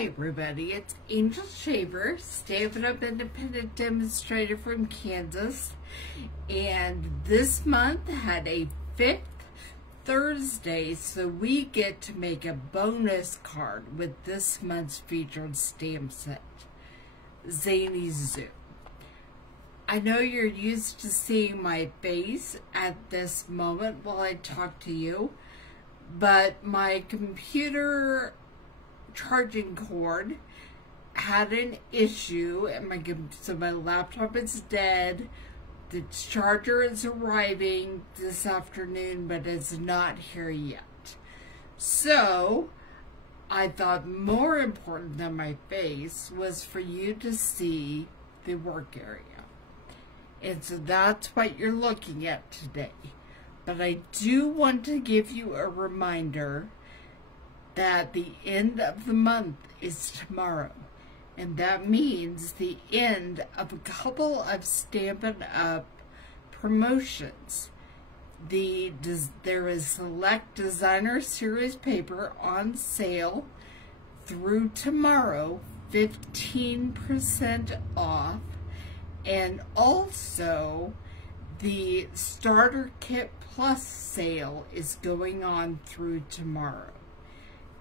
Hi everybody, it's Angel Shaver, Stampin' Up independent demonstrator from Kansas, and this month had a 5th Thursday, so we get to make a bonus card with this month's featured stamp set, Zany Zoo. I know you're used to seeing my face at this moment while I talk to you, but my computer charging cord had an issue, and so my laptop is dead. The charger is arriving this afternoon, but it's not here yet. So I thought more important than my face was for you to see the work area. And so that's what you're looking at today. But I do want to give you a reminder that the end of the month is tomorrow, and that means the end of a couple of Stampin' Up promotions. There is select designer series paper on sale through tomorrow, 15% off, and also the Starter Kit Plus sale is going on through tomorrow.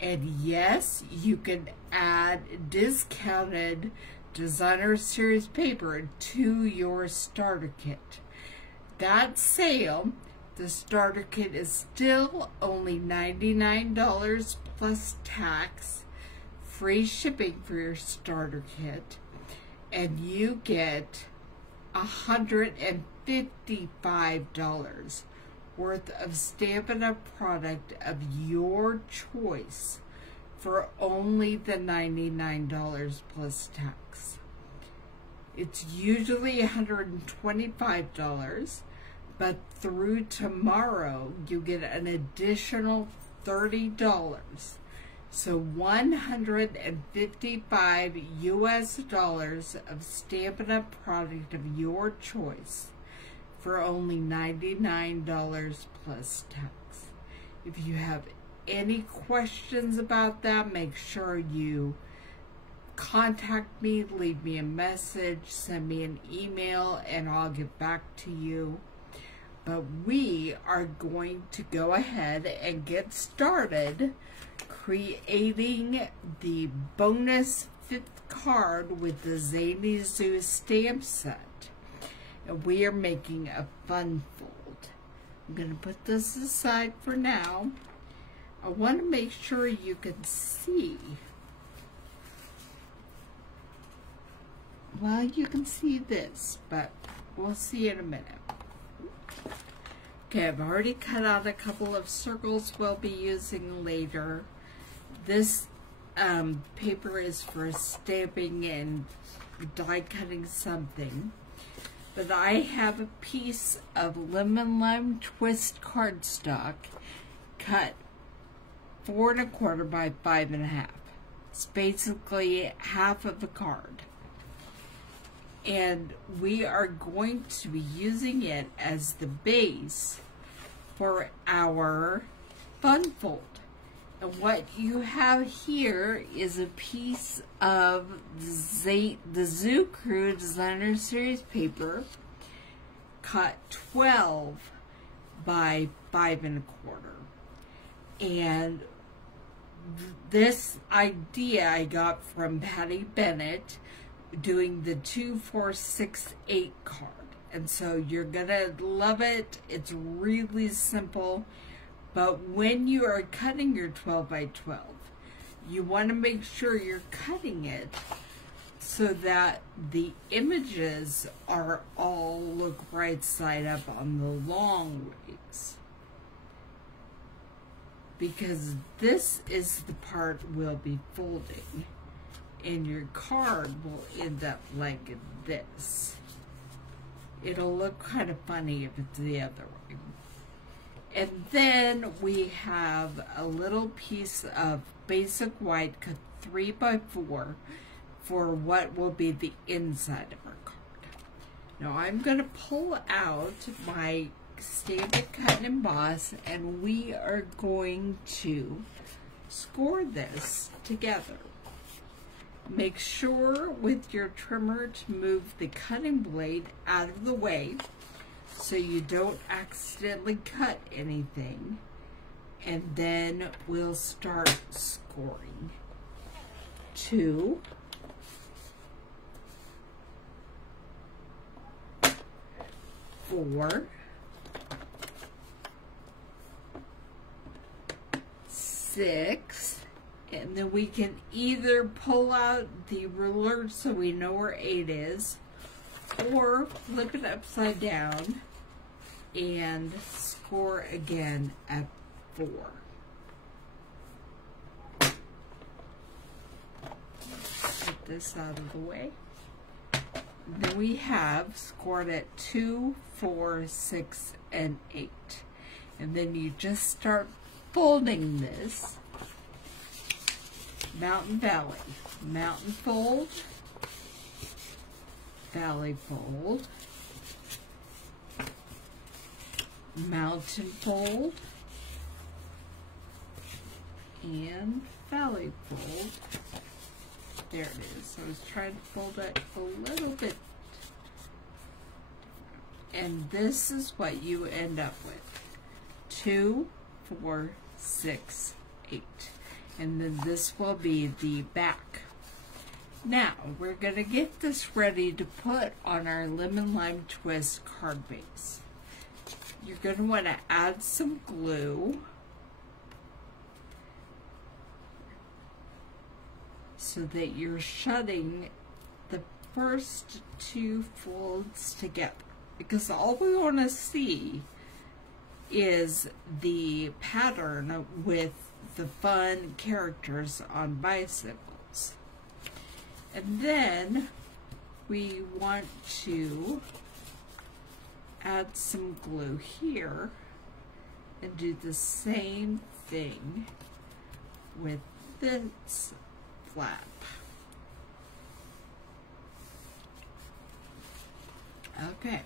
And yes, you can add discounted designer series paper to your starter kit. That sale, the starter kit is still only $99 plus tax, free shipping for your starter kit, and you get $155 worth of Stampin' Up product of your choice for only the $99 plus tax. It's usually $125, but through tomorrow you get an additional $30. So $155 US of Stampin' Up product of your choice for only $99 plus tax. If you have any questions about that, make sure you contact me, leave me a message, send me an email, and I'll get back to you. But we are going to go ahead and get started creating the bonus 5th card with the Zany Zoo stamp set. And we are making a fun fold. I'm going to put this aside for now. I want to make sure you can see. Well, you can see this, but we'll see in a minute. Okay, I've already cut out a couple of circles we'll be using later. This paper is for stamping and die cutting something. But I have a piece of lemon lime twist cardstock cut 4 1/4 by 5 1/2. It's basically half of a card. And we are going to be using it as the base for our fun fold. And what you have here is a piece of the Zoo Crew Designer Series paper, cut 12 by 5 1/4. And this idea I got from Patty Bennett doing the 2-4-6-8 card. And so you're gonna love it. It's really simple. But when you are cutting your 12 by 12, you want to make sure you're cutting it so that the images are all look right side up on the long ways. Because this is the part we'll be folding, and your card will end up like this. It'll look kind of funny if it's the other way. And then we have a little piece of basic white cut 3 by 4 for what will be the inside of our card. Now I'm going to pull out my Stamp It, Cut, and Emboss, and we are going to score this together. Make sure with your trimmer to move the cutting blade out of the way so you don't accidentally cut anything. And then we'll start scoring. 2, 4, 6, and then we can either pull out the ruler so we know where 8 is, or flip it upside down and score again at 4. Get this out of the way. Then we have scored at 2, 4, 6, and 8. And then you just start folding this. Mountain, valley. Mountain fold. Valley fold. Mountain fold. And valley fold. There it is. I was trying to fold it a little bit. And this is what you end up with. 2, 4, 6, 8. And then this will be the back. Now, we're going to get this ready to put on our lemon lime twist card base. You're going to want to add some glue. So that you're shutting the first 2 folds together. Because all we want to see is the pattern with the fun characters on bicycles. And then we want to add some glue here and do the same thing with this flap. Okay,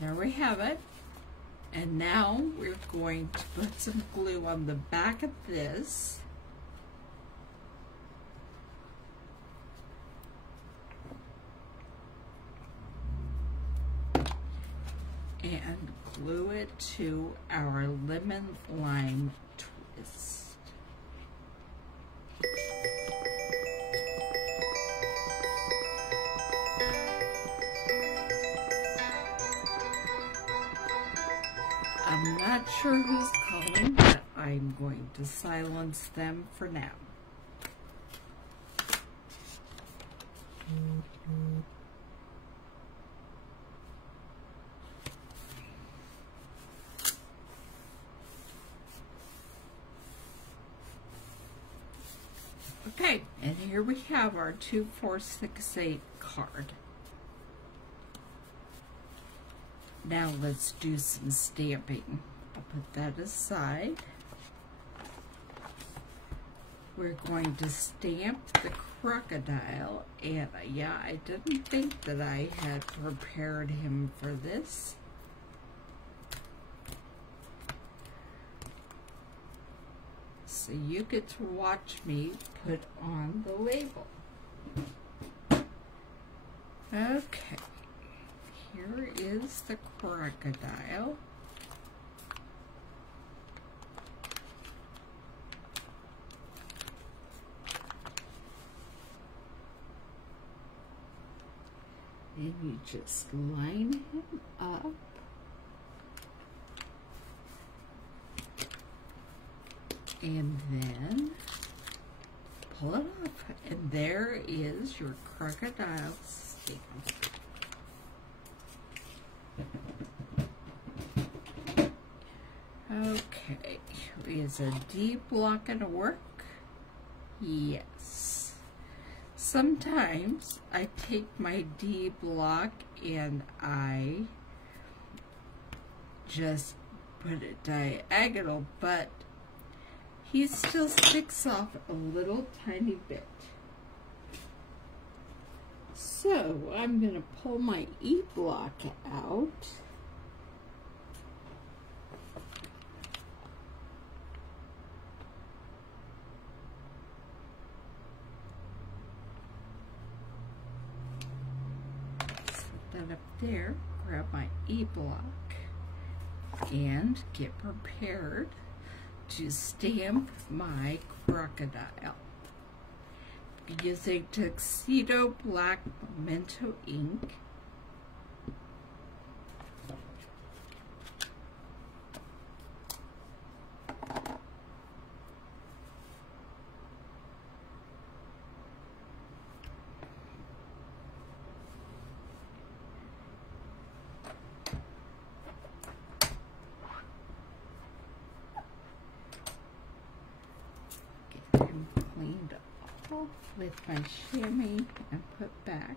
there we have it. And now we're going to put some glue on the back of this. And glue it to our lemon lime twist. I'm not sure who's calling, but I'm going to silence them for now. Okay, and here we have our 2, 4, 6, 8 card. Now let's do some stamping. I'll put that aside. We're going to stamp the crocodile, and yeah, I didn't think that I had prepared him for this. So you get to watch me put on the label. Okay. Here is the crocodile. And you just line him up. And then pull it off. And there is your crocodile stamp. Okay, is a D block gonna work? Yes. Sometimes I take my D block and I just put it diagonal, but he still sticks off a little tiny bit. So I'm gonna pull my E block out. that up there, grab my E-block, and get prepared to stamp my crocodile. Using Tuxedo Black Memento ink. Get him cleaned off with my chamois and put back.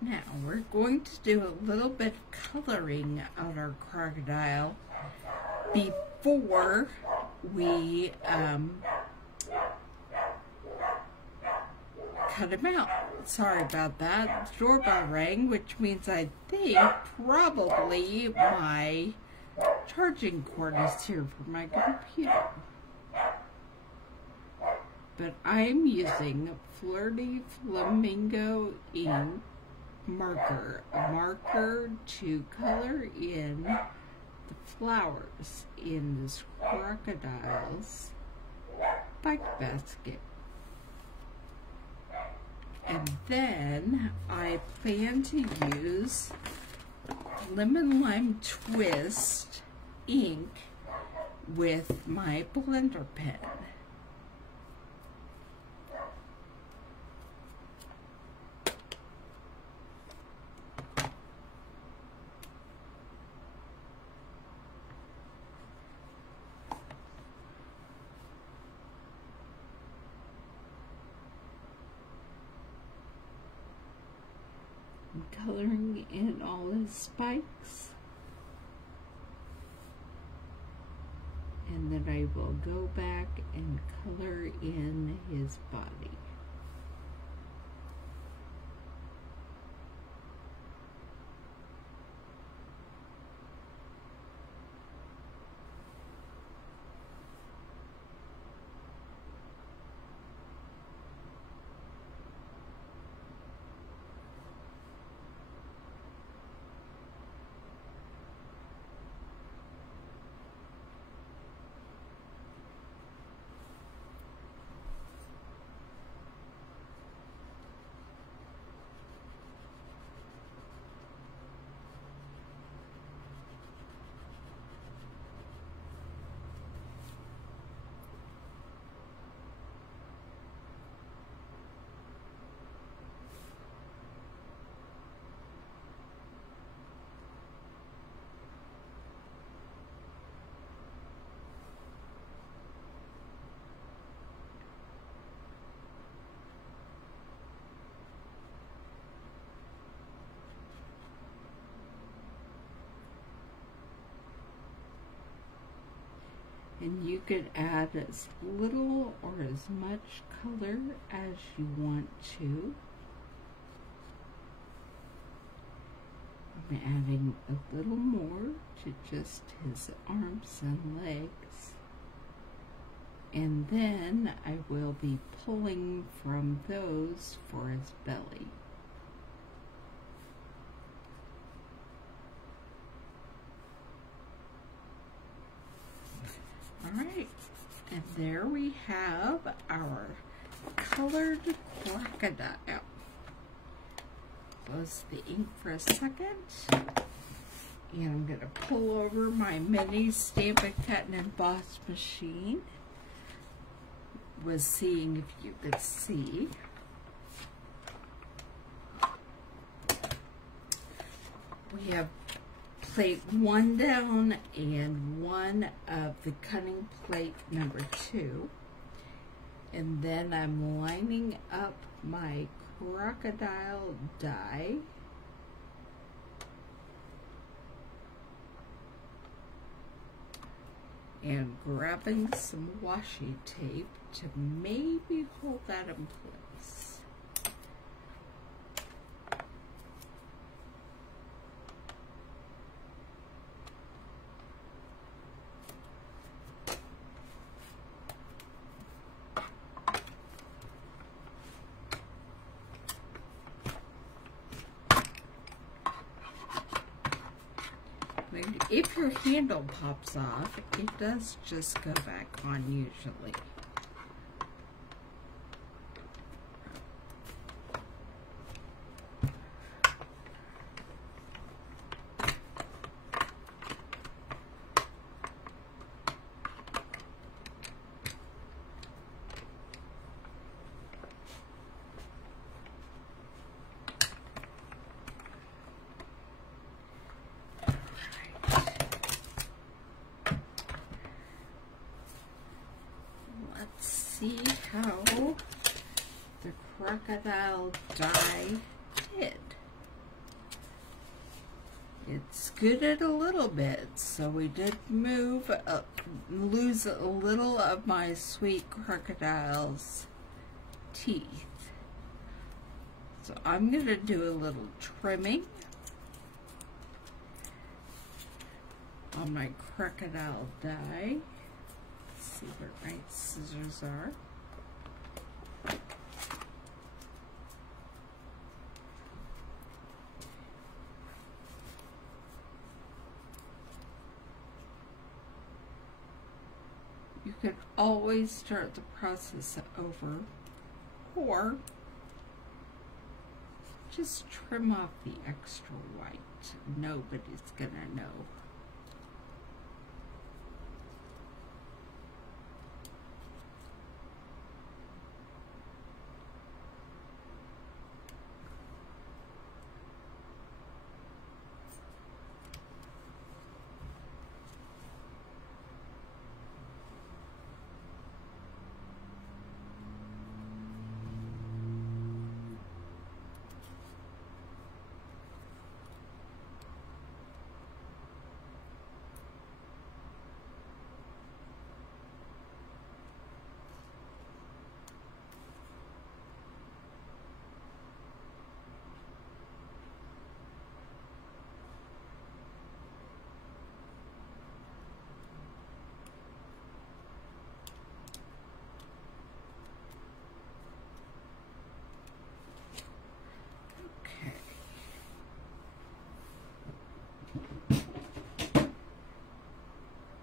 Now we're going to do a little bit of coloring on our crocodile before we cut him out. Sorry about that. The doorbell rang, which means I think probably my charging cord is here for my computer. But I'm using Flirty Flamingo ink marker, a marker to color in the flowers in this crocodile's bike basket. And then I plan to use Lemon Lime Twist ink with my blender pen. Coloring in all his spikes, and then I will go back and color in his body. And you could add as little or as much color as you want to. I'm adding a little more to just his arms and legs. And then I will be pulling from those for his belly. Alright, and there we have our colored crocodile. Close the ink for a second. And I'm going to pull over my mini Stampin' Cut and Emboss machine. Was seeing if you could see. We have plate 1 down and 1 of the cutting plate number 2. And then I'm lining up my crocodile die. And grabbing some washi tape to maybe hold that in place. if your handle pops off, it does just go back on usually. See how the crocodile die did. It's scooted a little bit, so we did lose a little of my sweet crocodile's teeth. So I'm going to do a little trimming on my crocodile die. See where my scissors are. You can always start the process over, or just trim off the extra white. Nobody's gonna know.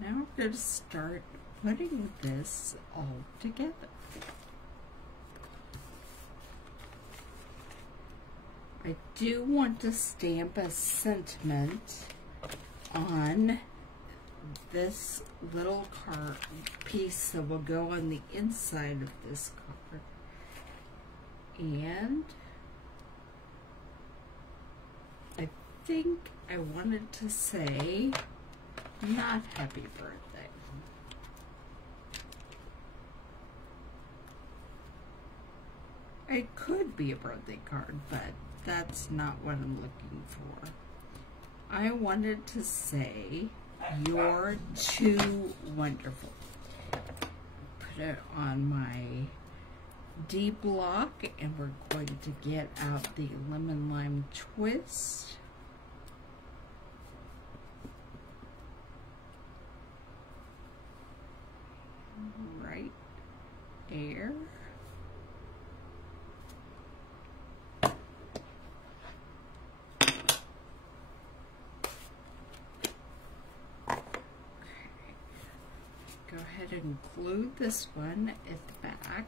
Now we're going to start putting this all together. I do want to stamp a sentiment on this little card piece that will go on the inside of this card. And I think I wanted to say, not happy birthday. It could be a birthday card, but that's not what I'm looking for. I wanted to say, you're too wonderful. Put it on my D block, and we're going to get out the lemon lime twist. Right there. Go ahead and glue this one at the back.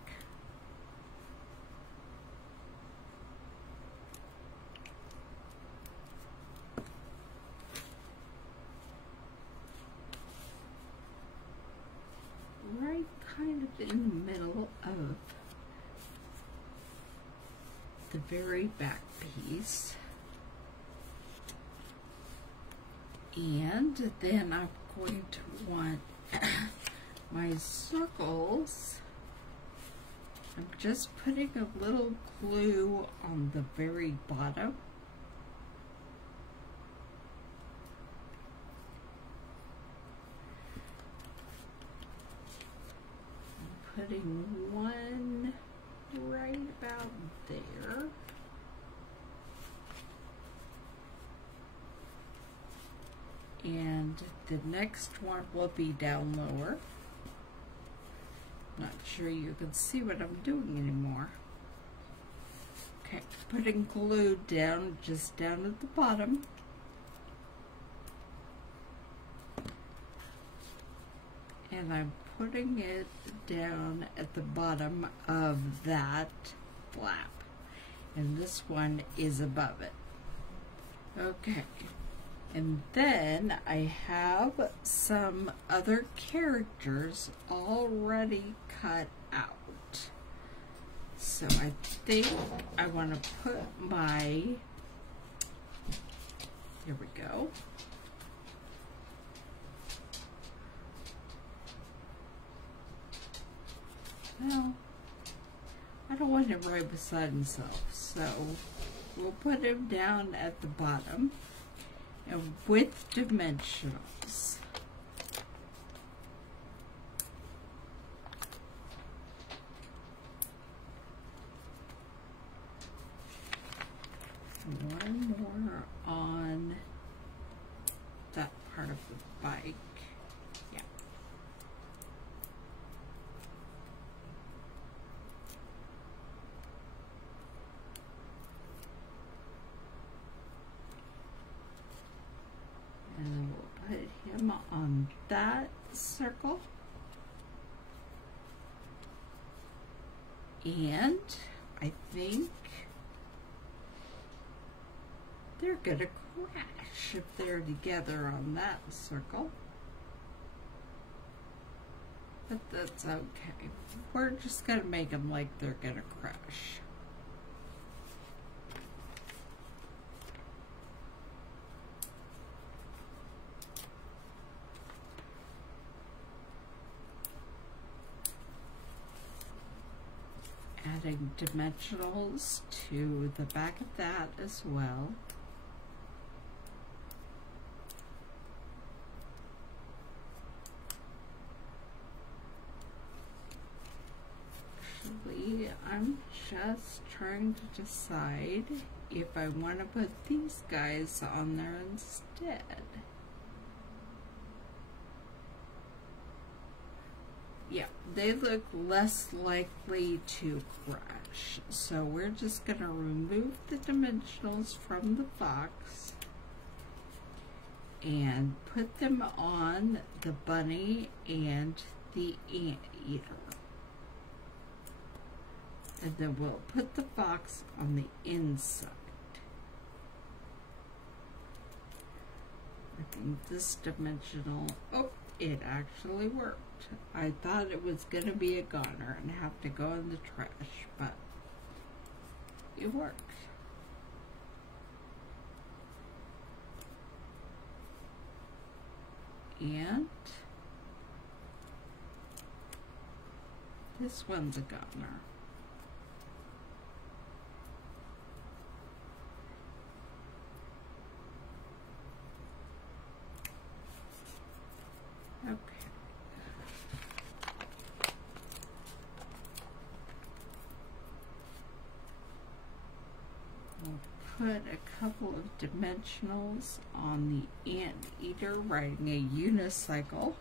Right kind of in the middle of the very back piece. And then I'm going to want my circles. I'm just putting a little glue on the very bottom. I'm putting one right about there. And the next one will be down lower. Not sure you can see what I'm doing anymore. Okay, putting glue down, just down at the bottom. and I'm putting it down at the bottom of that flap, and this one is above it. Okay, and then I have some other characters already cut out. So I think I want to put my, here we go. Well, I don't want him right beside himself, so we'll put him down at the bottom and with dimensionals. One more on that part of the bike. Yeah. And we'll put him on that circle. And I think they're gonna crash if they're together on that circle. But that's okay. We're just gonna make them like they're gonna crash. Adding dimensionals to the back of that as well. Actually, I'm just trying to decide if I want to put these guys on there instead. Yeah, they look less likely to crash. So we're just going to remove the dimensionals from the box and put them on the bunny and the anteater. And then we'll put the box on the inside. I think this dimensional, oh, it actually worked. I thought it was going to be a goner and have to go in the trash, but it worked. And this one's a goner. Okay. We'll put a couple of dimensionals on the anteater riding a unicycle.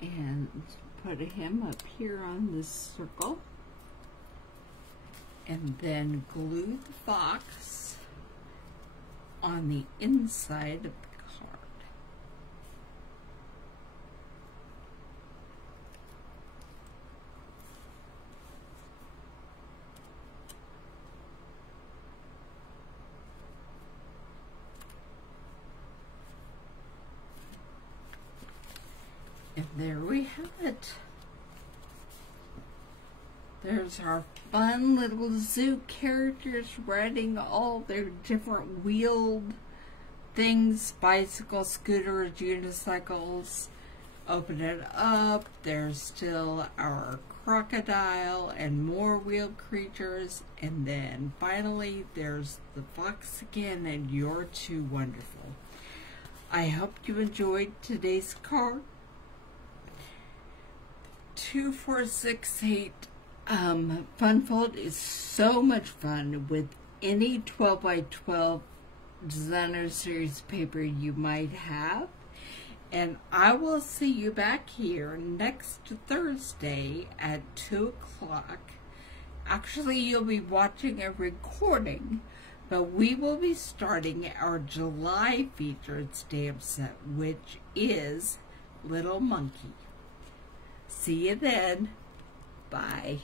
And put him up here on this circle, and then glue the box on the inside of the card. And there we have it. There's our fun little zoo characters riding all their different wheeled things, bicycles, scooters, unicycles. Open it up, there's still our crocodile and more wheeled creatures, and then finally there's the fox again, and you're too wonderful. I hope you enjoyed today's card. 2468 Funfold is so much fun with any 12 by 12 designer series paper you might have, And I will see you back here next Thursday at 2 o'clock. Actually, you'll be watching a recording, but we will be starting our July featured stamp set, which is Little Monkey. See you then. Bye.